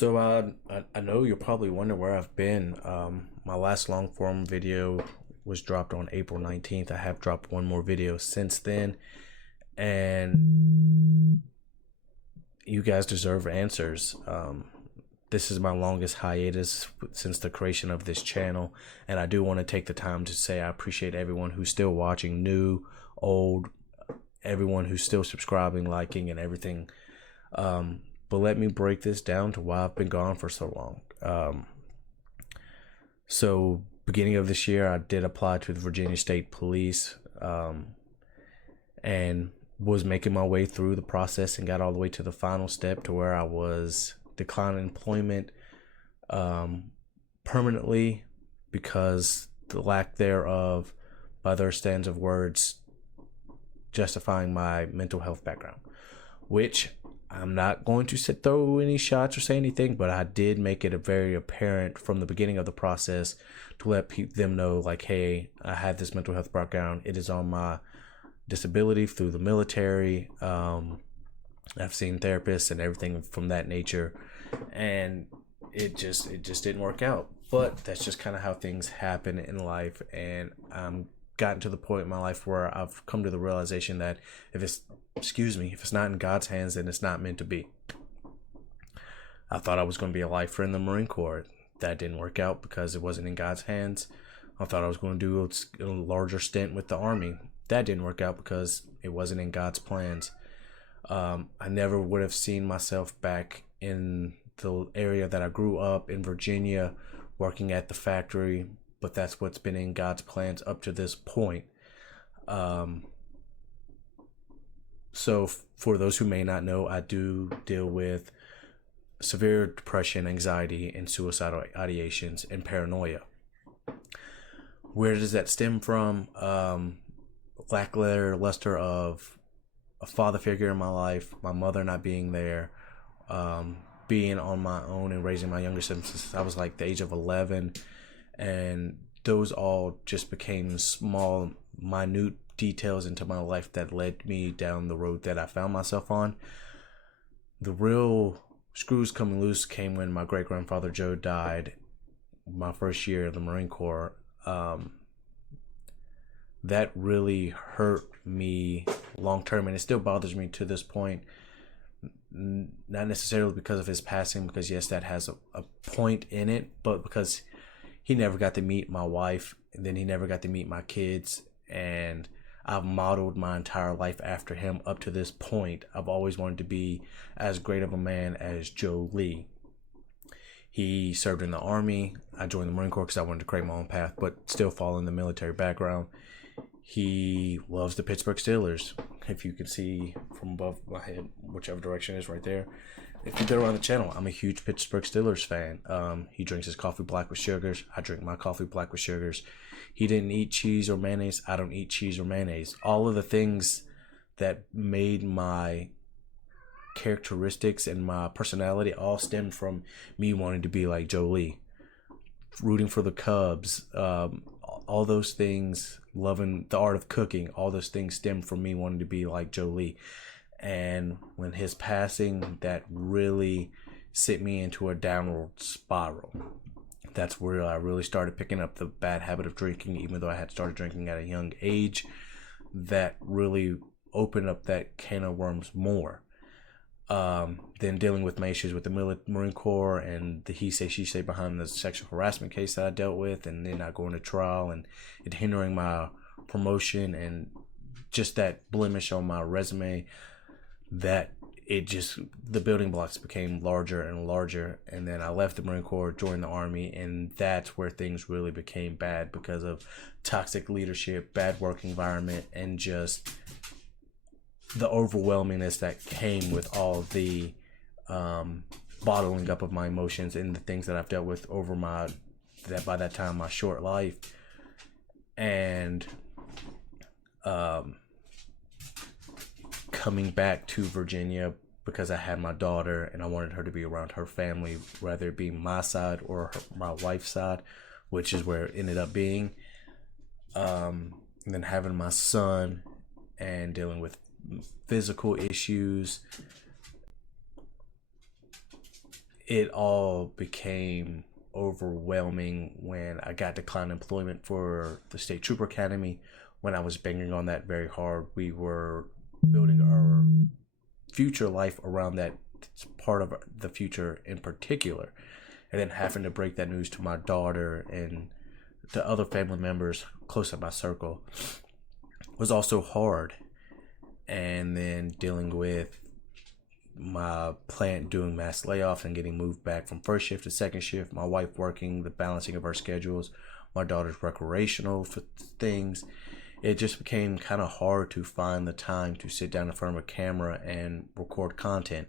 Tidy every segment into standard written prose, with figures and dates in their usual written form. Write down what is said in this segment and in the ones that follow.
So I know you're probably wondering where I've been. My last long form video was dropped on April 19th. I have dropped one more video since then, and you guys deserve answers. This is my longest hiatus since the creation of this channel, and I do want to take the time to say I appreciate everyone who's still watching, new, old, everyone who's still subscribing, liking, and everything. But let me break this down to why I've been gone for so long. So beginning of this year, I did apply to the Virginia State Police, and was making my way through the process and got all the way to the final step to where I was declining employment permanently because the lack thereof, by their stands of words, justifying my mental health background, which I'm not going to throw any shots or say anything, but I did make it very apparent from the beginning of the process to let them know, like, hey, I have this mental health background. It is on my disability through the military. I've seen therapists and everything from that nature, and it just didn't work out. But that's just kind of how things happen in life, and I'm gotten to the point in my life where I've come to the realization that if it's not in God's hands, then it's not meant to be. I thought I was going to be a lifer in the Marine Corps. That didn't work out because it wasn't in God's hands. I thought I was going to do a larger stint with the Army. That didn't work out because it wasn't in God's plans. I never would have seen myself back in the area that I grew up in Virginia, working at the factory, but that's what's been in God's plans up to this point. So for those who may not know, I do deal with severe depression, anxiety, and suicidal ideations and paranoia. Where does that stem from? Lackluster of a father figure in my life, my mother not being there, being on my own and raising my younger siblings since I was like the age of 11, and those all just became small, minute details into my life that led me down the road that I found myself on. The real screws coming loose came when my great grandfather Joe died, my first year in the Marine Corps. That really hurt me long term, and it still bothers me to this point. Not necessarily because of his passing, because yes, that has a point in it, but because he never got to meet my wife, and then he never got to meet my kids, and I've modeled my entire life after him up to this point. I've always wanted to be as great of a man as Joe Lee. He served in the Army. I joined the Marine Corps because I wanted to create my own path, but still following the military background. He loves the Pittsburgh Steelers. If you can see from above my head, whichever direction is right there. If you've been around the channel, I'm a huge Pittsburgh Steelers fan. He drinks his coffee black with sugars. I drink my coffee black with sugars. He didn't eat cheese or mayonnaise. I don't eat cheese or mayonnaise. All of the things that made my characteristics and my personality all stemmed from me wanting to be like Joe Lee, rooting for the Cubs, all those things, loving the art of cooking, all those things stemmed from me wanting to be like Joe Lee. And when his passing, that really sent me into a downward spiral. That's where I really started picking up the bad habit of drinking, even though I had started drinking at a young age. That really opened up that can of worms more. Then dealing with my issues with the Marine Corps and the he say she say behind the sexual harassment case that I dealt with, and then not going to trial and it hindering my promotion and just that blemish on my resume, that it just, the building blocks became larger and larger. And then I left the Marine Corps, joined the Army, and that's where things really became bad because of toxic leadership, bad work environment, and just the overwhelmingness that came with all the bottling up of my emotions and the things that I've dealt with over my short life. And coming back to Virginia because I had my daughter and I wanted her to be around her family, whether it be my side or my wife's side, which is where it ended up being. And then having my son and dealing with physical issues, it all became overwhelming when I got declined employment for the State Trooper Academy. When I was banging on that very hard, we were building our future life around that part of the future in particular. And then having to break that news to my daughter and to other family members close in my circle was also hard. And then dealing with my plant doing mass layoffs and getting moved back from first shift to second shift, my wife working, the balancing of our schedules, my daughter's recreational things, it just became kind of hard to find the time to sit down in front of a camera and record content.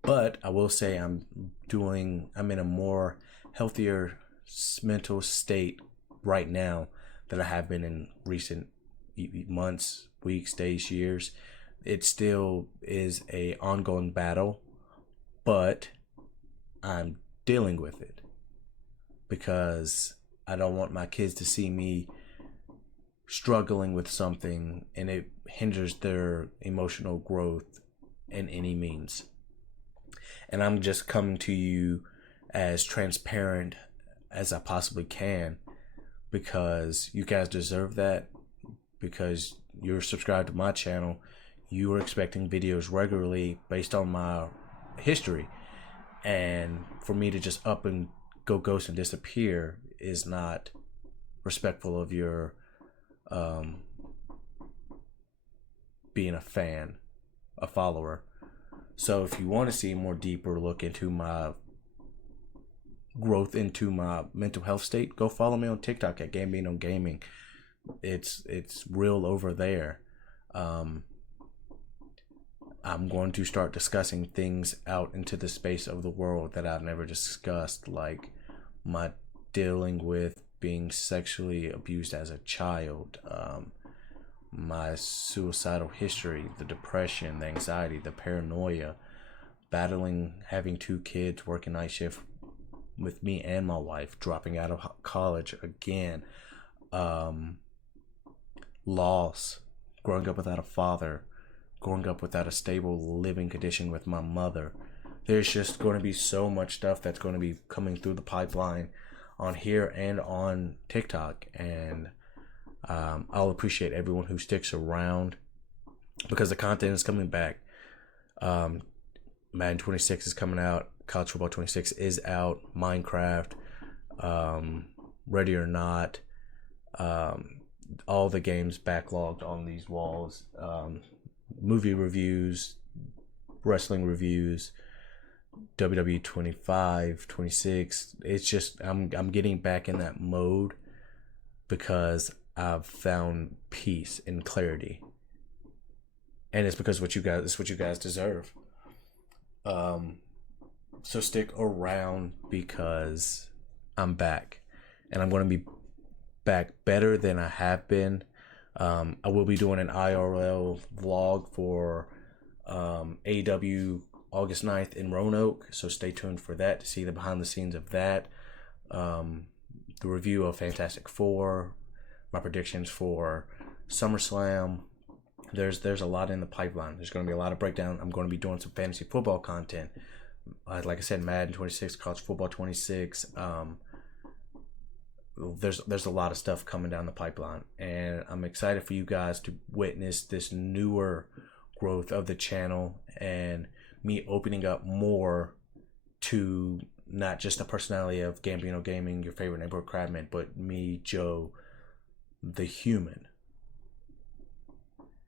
But I will say I'm in a more healthier mental state right now than I have been in recent months, weeks, days, years. It still is a ongoing battle, but I'm dealing with it because I don't want my kids to see me struggling with something and it hinders their emotional growth in any means. And I'm just coming to you as transparent as I possibly can because you guys deserve that, because you're subscribed to my channel. You are expecting videos regularly based on my history, and for me to just up and go ghost and disappear is not respectful of your being a fan, a follower. So if you want to see a more deeper look into my growth into my mental health state, go follow me on TikTok at Gambino Gaming. It's real over there. I'm going to start discussing things out into the space of the world that I've never discussed, like my dealing with being sexually abused as a child, my suicidal history, the depression, the anxiety, the paranoia, battling having 2 kids, working night shift with me and my wife, dropping out of college again, loss, growing up without a father, growing up without a stable living condition with my mother. There's just going to be so much stuff that's going to be coming through the pipeline on here and on TikTok, and I'll appreciate everyone who sticks around because the content is coming back. Madden 26 is coming out, College Football 26 is out, Minecraft, Ready or Not, all the games backlogged on these walls, movie reviews, wrestling reviews, WWE 25, 26. It's just I'm getting back in that mode because I've found peace and clarity, and it's because it's what you guys deserve. So stick around because I'm back, and I'm going to be back better than I have been. I will be doing an IRL vlog for AEW August 9th in Roanoke, so stay tuned for that to see the behind the scenes of that. The review of Fantastic Four, my predictions for SummerSlam. There's a lot in the pipeline. There's going to be a lot of breakdown. I'm going to be doing some fantasy football content. Like I said, Madden 26, College Football 26. There's a lot of stuff coming down the pipeline, and I'm excited for you guys to witness this newer growth of the channel and me opening up more to not just the personality of Gambino Gaming, your favorite neighborhood crabman, but me, Joe, the human.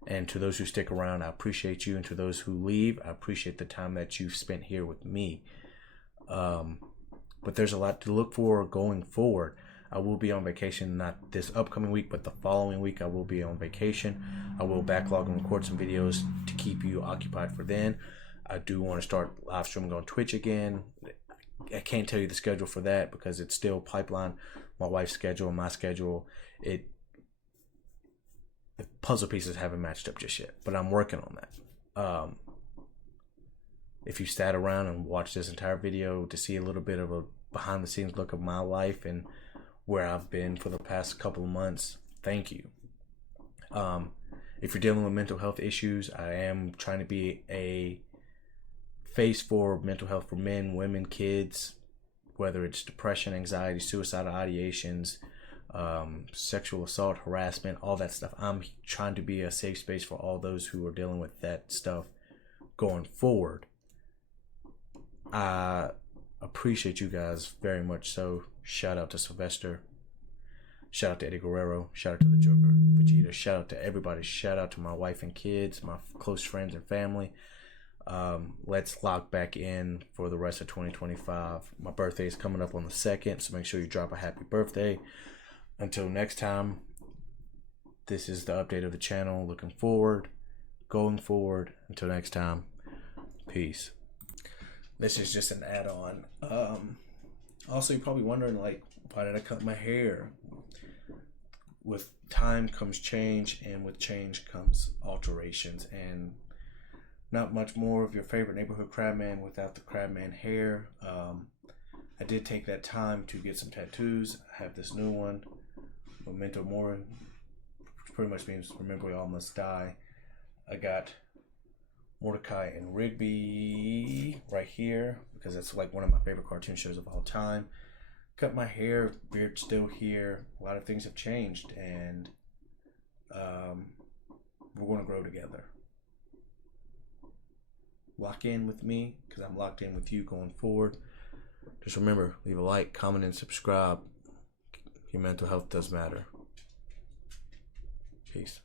And to those who stick around, I appreciate you, and to those who leave, I appreciate the time that you've spent here with me. But there's a lot to look for going forward. I will be on vacation, not this upcoming week, but the following week I will be on vacation. I will backlog and record some videos to keep you occupied for then. I do want to start live streaming on Twitch again. I can't tell you the schedule for that because it's still pipeline. My wife's schedule and my schedule. The puzzle pieces haven't matched up just yet, but I'm working on that. If you sat around and watched this entire video to see a little bit of a behind the scenes look of my life and where I've been for the past couple of months, thank you. If you're dealing with mental health issues, I am trying to be a face for mental health for men, women, kids, whether it's depression, anxiety, suicidal ideations, sexual assault, harassment, all that stuff. I'm trying to be a safe space for all those who are dealing with that stuff going forward. I appreciate you guys very much. So shout out to Sylvester, shout out to Eddie Guerrero, shout out to the Joker, Vegeta, shout out to everybody, shout out to my wife and kids, my close friends and family. Let's lock back in for the rest of 2025. My birthday is coming up on the 2nd, so make sure you drop a happy birthday. Until next time, this is the update of the channel. Looking forward, going forward. Until next time, peace. This is just an add-on. Also, you're probably wondering, like, why did I cut my hair? With time comes change, and with change comes alterations, and not much more of your favorite neighborhood crabman without the crabman hair. I did take that time to get some tattoos. I have this new one, Memento Mori, which pretty much means remember we all must die. I got Mordecai and Rigby right here because it's like one of my favorite cartoon shows of all time. Cut my hair, beard still here. A lot of things have changed, and we're going to grow together. Lock in with me because I'm locked in with you going forward. Just remember, leave a like, comment, and subscribe. Your mental health does matter. Peace.